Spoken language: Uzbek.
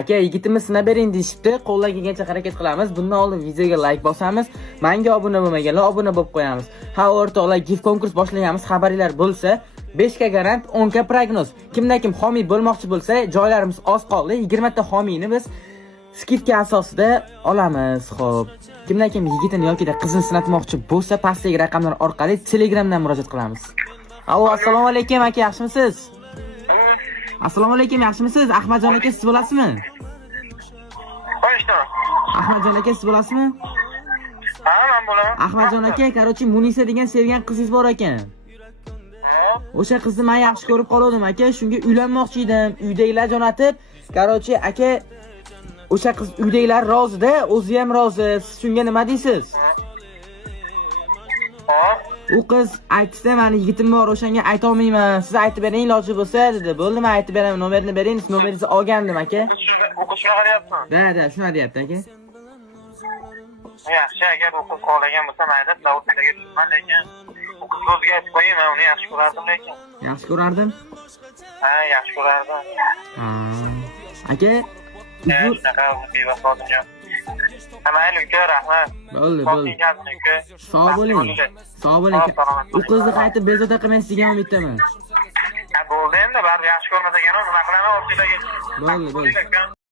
Aka, yigitimiz sinab bering deyishibdi. Qo'ldan kelgancha harakat qilamiz. Bundan oldin videoga like bosamiz. Menga obuna bo'lmaganlar obuna bo'lib qo'yamiz. Ha, o'rtoqlar, gift konkurs boshlaganmiz. Xabaringlar bo'lsa, 5 ga garant, 10 ga prognoz. Kimdan kim homiy bo'lmoqchi bo'lsa, joylarimiz oz qoldi. 20 ta homiyni biz skidka asosida olamiz. Xo'p, kimdan kim yigitini yoki qizini sinatmoqchi bo'lsa, pastdagi raqamlar orqali Telegramdan murojaat qilamiz. Allo, assalomu alaykum aka, yaxshimisiz? Assalomu alaykum, yaxshimisiz? Ahmadjon aka, siz bo'lasizmi? Qo'yishdi. Ahmadjon aka, siz bo'lasizmi? Ha, men bo'laman. Ahmadjon aka, qarochi Munisa degan sevgan qizingiz bor ekan. O'sha qizni men yaxshi ko'rib qoldim aka, shunga uylanmoqchi edim. Uydagilar jo'natib, qarochi aka, o'sha qiz uydagilar rozi-da, o'zi ham rozi. Siz shunga nima deysiz? Hop. U qiz aytdi, meni yigitim bor, o'shanga ayta olmayman. Siz aytib bering, iloji bo'lsa dedi. Bo'ldi, men aytib beraman, nomerini bering, siz nomeringizni olgandim aka. U qiz shunaqa deyapti. Da, shuna deyapti aka. Yaxshi, agar u qiz xohlagan bo'lsa, mayli, davlatlarga tushman, lekin u qiz o'ziga aytib qo'ying, men uni yaxshi ko'rardim lekin. Yaxshi ko'rardim. Ha, yaxshi ko'rardim. Ha. Aka, Shunaqa bevafodim yo'q. Mayli, uka, rahmat. Bo'ldi. Sog' bo'ling. U qizni qaytib bezovta qilmaysiz degan umiddaman. Bo'ldi endi, baribir yaxshi ko'rmas ekan, nima qilaman, o'rtaga. Bo'ldi.